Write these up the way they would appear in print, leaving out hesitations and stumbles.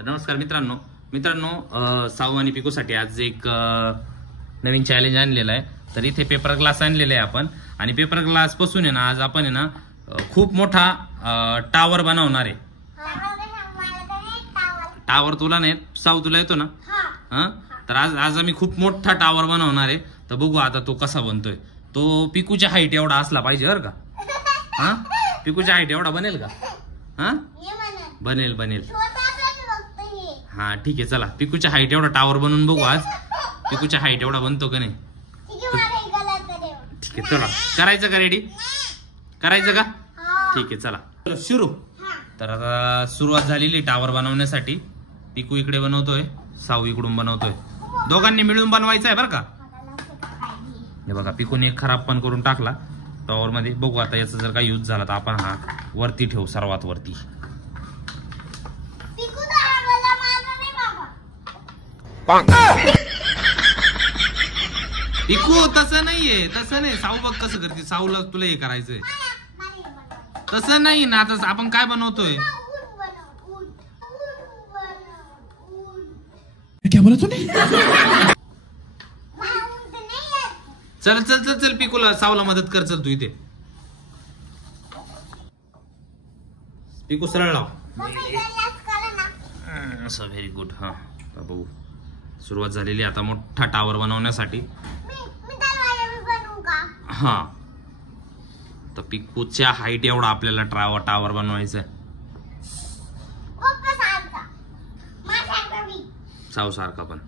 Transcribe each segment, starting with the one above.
तर नमस्कार मित्रांनो साऊ आणि पिकूसाठी आज एक नवीन चॅलेंज आणलेलं आहे. तर इथे पेपर ग्लास आणलेले आहे आपण आणि पेपर ग्लास पासून आहे ना आज आपण आहे ना खूप मोठा टावर बनवणार आहे. टावर तुला नाही साऊ तुला येतो ना? हा तर आज आम्ही खूप मोठा टावर बनवणार आहे. तर बघू आता तो कसा बनतोय. तो पिकूच्या हाईट एवढा असला पाहिजे बरं का. हा पिकूच्या हाईट एवढा बनेल का? हा बनेल. हा ठीक आहे चला पिकूच्या हाईट एवढा टावर बनवून बघू आज. पिकूच्या हाईट एवढा बनतो का नाही. ठीक आहे चला करायचं का रेडी करायचं का? ठीक आहे चला सुरू. तर आता सुरुवात झालेली टावर बनवण्यासाठी. पिकू इकडे बनवतोय साऊ इकडून बनवतोय. दोघांनी मिळून बनवायचं आहे बरं का. हे बघा पिकूने एक खराब पण करून टाकला टावर मध्ये. बघू आता याचा जर काही यूज झाला तर आपण हा वरती ठेवू सर्वात वरती. पिकू तसं नाहीये तसं नाही. साऊ बघ कसं करते. साऊला तुला हे करायचंय तसं नाही ना. आता आपण काय बनवतोय. क्या बोला तूने? चल पिकूला साऊला मदत कर. चल तू इथे पिकू सरळ लाव. असं व्हेरी गुड. हा बघू सुरुवात झालेली आता मोठा टावर बनवण्यासाठी. हा तर पिकूच्या हाईट एवढा आपल्याला टावर बनवायचं. साऊ सारखा पण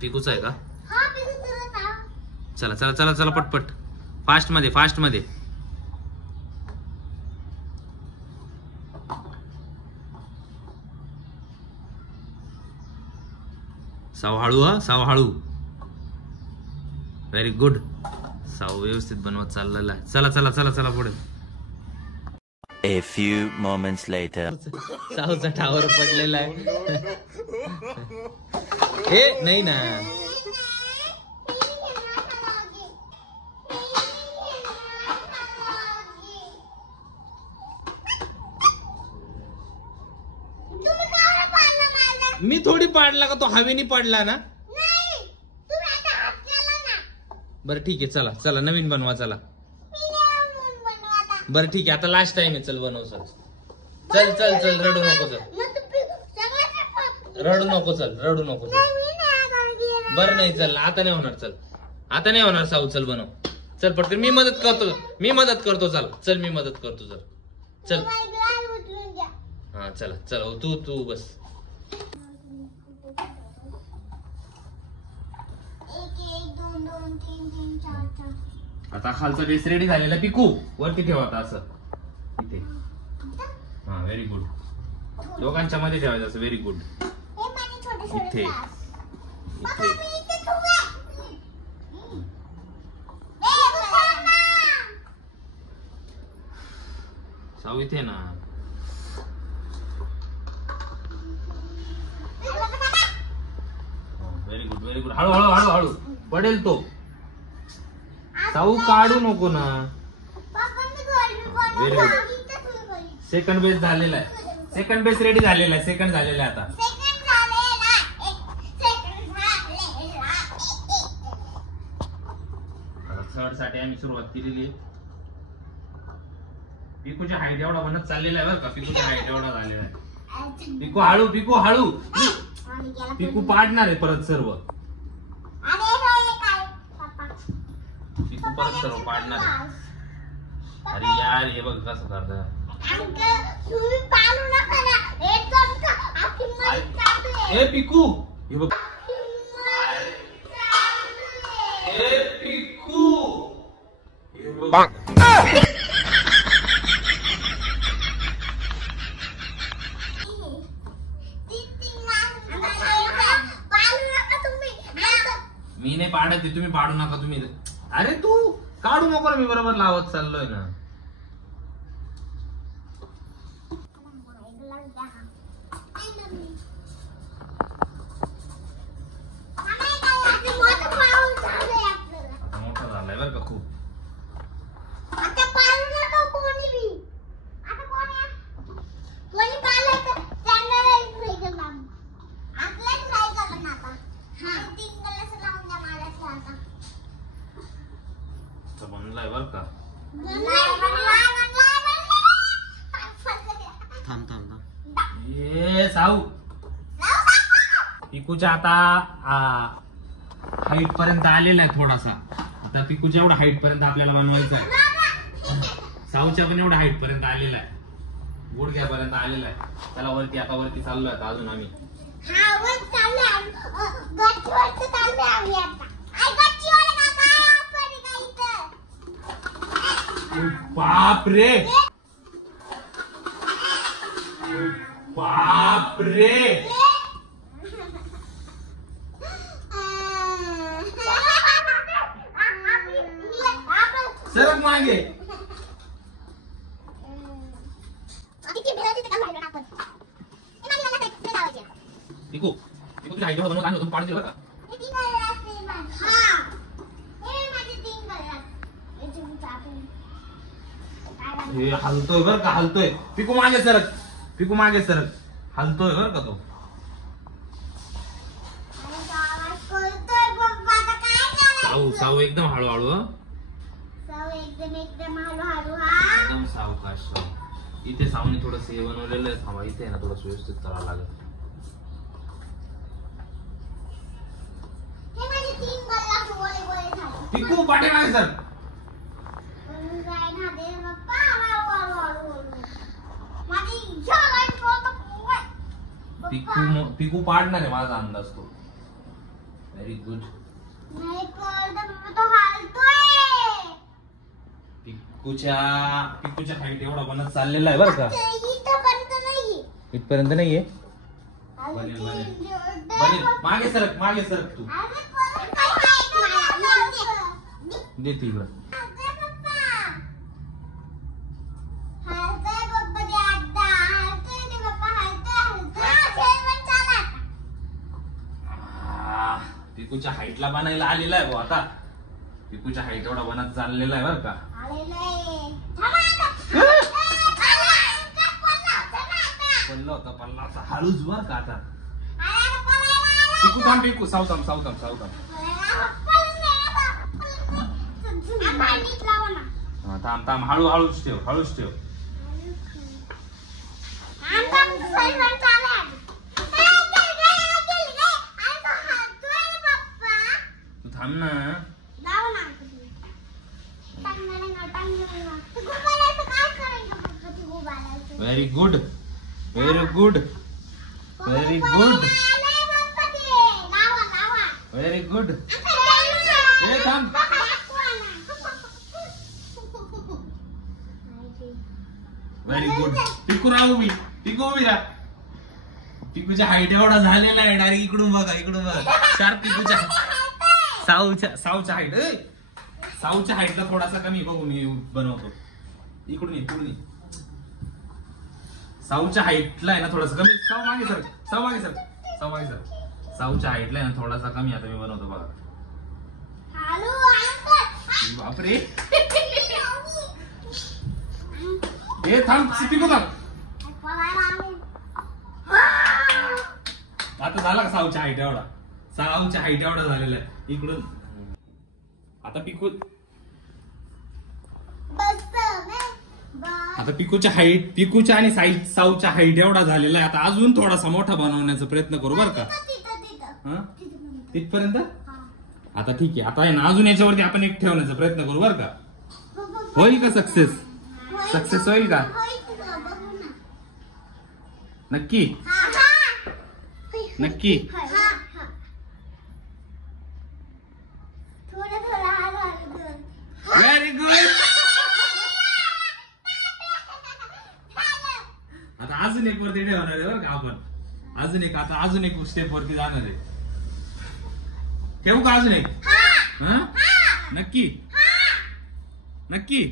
पिकूच आहे का? चला पटपट फास्ट मध्ये. साऊ हळू. हा साऊ हळू. Very good. साऊ व्यवस्थित बनवत चाललेला आहे. चला पुढे. A few moments later. साऊचा टावर पडलेला आहे. हे नाही ना. मी थोडी पाडला का तो हवेनी पडला ना. बरं ठीक आहे चला नवीन बनवा चला. बरं ठीक आहे आता लास्ट टाइम आहे. चल बनव सर. चल रडू नको चल. बरं नाही चल आता नाही होणार. चल आता नाही होणार साऊ. चल बनव. चल पटकन मी मदत करतो. चल मी मदत करतो. चल हा चला तू बस. आता खालचा बेस रेडी झालेला. पिकू वरती ठेवा आता असं इथे. हा व्हेरी गुड. दोघांच्या मध्ये ठेवायचं असं. Very good. इथे साऊ इथे ना. Very good. हळू पडेल तो. साऊ काढू नको ना. Very good. सेकंड बेस झालेला आहे. सेकंड बेस रेडी झालेला आहे. सेकंड झालेला आहे आता. थर्ड साठी आम्ही सुरुवात केलेली आहे. पिकूच्या हाईट एवढा बनत चाललेला आहे बरं का. पिकूच्या हाईट एवढा झालेला आहे. पिकू हळू. पिकू पाडणार आहे परत सर्व. पिकू परत सर्व पाडणार आहे. अरे यार हे बघ कसं करत. हे पिकू हे बघ. मी नाही पाडत. तुम्ही पाडू नका. तुम्ही अरे तू काढू नको ना. मी बरोबर लावत चाललोय ना. मोठा झालाय बरं का खूप. बनलाय बर का. थांब थांब थांब. ये साऊ पिकूच्या आता हाईट पर्यंत आलेला आहे थोडासा. आता पिकूच्या एवढा हाईट पर्यंत आपल्याला बनवायचा आहे. साऊच्या पण एवढा हाईट पर्यंत आलेला आहे, गुडघ्यापर्यंत आलेला आहे. त्याला वरती आता वरती चाललोय आता अजून आम्ही. बाप रे बाप रे. सरक मागे. पिकू पिकू तुझ्या हाईट बनवत आणि पाणी दिलं का. हे हलतोय बर का, हलतोय. पिकू मागे सरक, पिकू मागे सरक. हलतोय बर का तो. साऊ साऊ एकदम हळूहळू. एकदम सावकाश साऊ. इथे साऊने थोडस हे बनवलेलं आहे. थांबा इथे ना थोडस व्यवस्थित करावं लागेल. पिकू पाठीमागे सर. पिकू पाडणार आहे माझा अंदाज तो. Very good. पिकूच्या हाईट एवढा बनत चाललेला आहे बरं का. इथपर्यंत नाहीये. बनेल बनेल बनेल. मागे सरक, मागे सरक तू. दे तिकडं. पिकूच्या हाईटला बनायला आलेला आहे भाऊ आता. पिकूच्या हाईट एवढा बनत चाललेला आहे बरं का. पडला होता पडला होता हळूच बर का आता. पिकू थांब, पिकू साऊ थांब, साऊ थांब, साऊ थांब. थांब थांब, हळू हळूच ठेव, हळूच ठेव. तू थांब ना. Very good, very good, very good, very good. थांब. Very good. पिकू राहू मी, पिकू उभी राहा. पिकूच्या हाईट एवढा झालेला आहे. डायरेक्ट इकडून बघा, इकडून बघा. चार पिकूच्या साऊच्या हाईट. साऊच्या हाईटला थोडासा कमी बघू मी बनवतो. इकडून ये, इकडून ये. साऊच्या हाईटला आहे ना थोडासा कमी. साऊ मागे सर, साऊ मागे सर, साऊ मागे सर. साऊच्या हाईटला आहे ना थोडासा कमी आता मी बनवतो बघा. बापरे. हे थांब, पिकू थांब. आता झाला का साऊच्या हाईट एवढा. साऊच्या हाईट एवढा झालेला आहे. इकडून आता पिकू. आता पिकूच्या हाईट, पिकूच्या आणि साऊच्या हाईट एवढा झालेला आहे. आता अजून थोडासा मोठा बनवण्याचा प्रयत्न करू बर का. तिथपर्यंत आता ठीक आहे. आता आहे ना अजून याच्यावरती आपण एक ठेवण्याचा प्रयत्न करू बर का. होईल का सक्सेस? सक्सेस होईल का नक्की? नक्की. Very good. आता अजून एक वरती ठेवणार आहे बरं का आपण. अजून एक, आता अजून एक स्टेप वरती जाणार आहे. ठेवू का अजून एक? हा नक्की, नक्की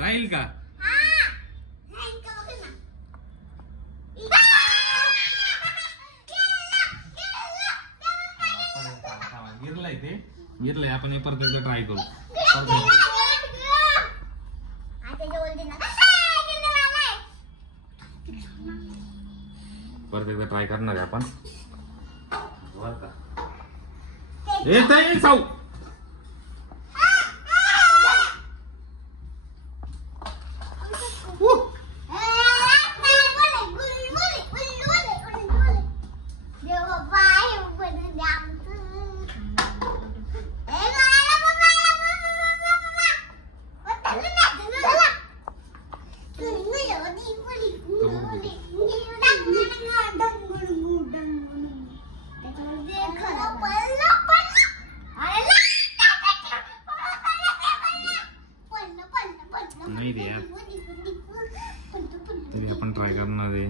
राहील का? गिरलाय ते, गिरलंय. आपण हे परत एकदा ट्राय करू. परत एकदा ट्राय करणार आहे आपण. येत आहे साऊ. माहिती आहे यार, तरी आपण ट्राय करणार आहे.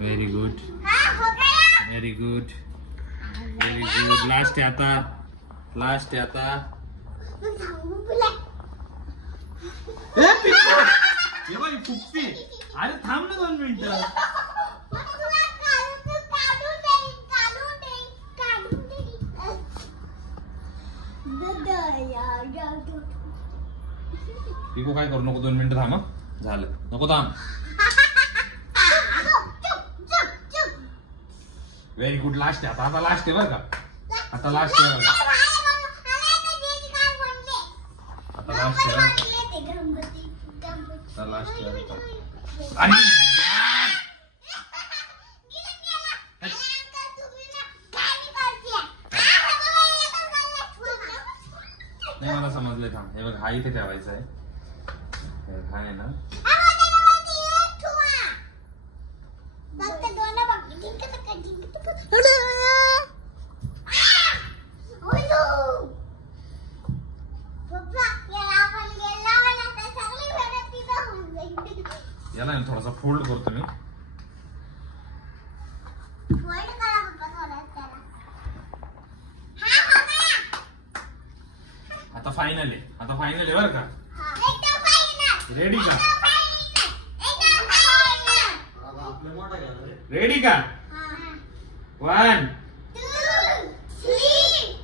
Very good, very good, very good. Last आहे आता, लास्ट आहे आता. हे बाई फुटती. अरे थांब ना 2 मिनिटं. पिकू काय करू नको, 2 मिनिटं थांब. झालं, नको थांब. Very good. लास्ट आहे आता, आता लास्ट आहे बरं का, आता लास्ट आहे बरं का, आता लास्ट आहे बरं का, आता लास्ट आहे बरं का. आणि नाही मला समजलंय. थांब, हे बघ हा इथे ठेवायचा आहे. हा आहे ना, याला थोडासा फोल्ड करतो मी. आता फायनल आहे, आता फायनल आहे बरं का. रेडी का, रेडी का. 1 2 3.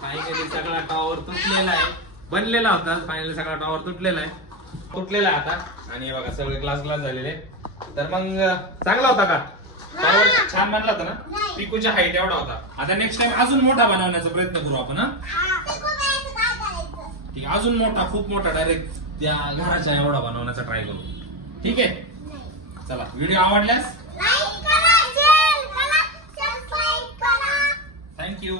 फायनली सगळा टॉवर तुटलेला आहे, बनलेला होता. फायनली सगळा टॉवर तुटलेला आहे, तुटलेला आहे आता. आणि बघा सगळे ग्लास ग्लास झालेले. तर मग चांगला होता का टॉवर? छान बनला होता ना. पिकूच्या हाईट एवढा होता. आता नेक्स्ट टाइम अजून मोठा बनवण्याचा प्रयत्न करू आपण. ठीक आहे, अजून मोठा, खूप मोठा, डायरेक्ट त्या घराच्या एवढा बनवण्याचा ट्राय करू. ठीक आहे, चला. व्हिडिओ आवडल्यास थँक्यू.